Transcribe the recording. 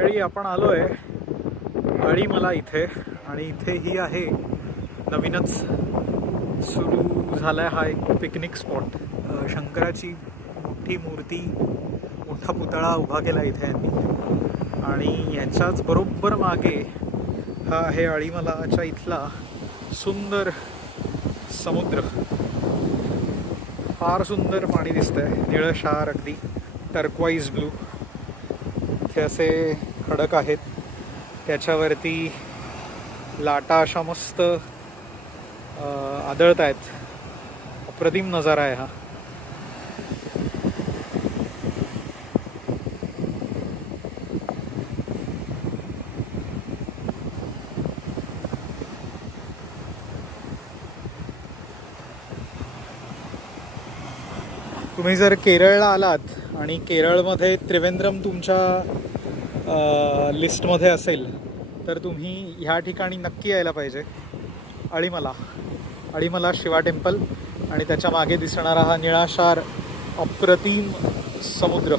मंडळी आपण आलोय अळीमला इथे आणि इथे ही आहे नवीनच सुरू झालाय हा एक पिकनिक स्पॉट. शंकराची मोठी मूर्ती, मोठा पुतळा उभा केला इथे यांनी आणि याच्याच बरोबर मागे हा आहे अळीमलाच्या इथला सुंदर समुद्र. फार सुंदर पाणी दिसतंय, निळशार अगदी टर्क्वाइज ब्लू. इथे असे खडक आहेत, त्याच्यावरती लाटा अशा मस्त आदळत आहेत. अप्रतिम नजारा आहे हा. तुम्ही जर केरळला आलात आणि केरळमध्ये त्रिवेंद्रम तुमच्या लिस्टमध्ये असेल तर तुम्ही ह्या ठिकाणी नक्की यायला पाहिजे. अळीमला शिवा टेम्पल आणि त्याच्या मागे दिसणारा हा निळाशार अप्रतिम समुद्र.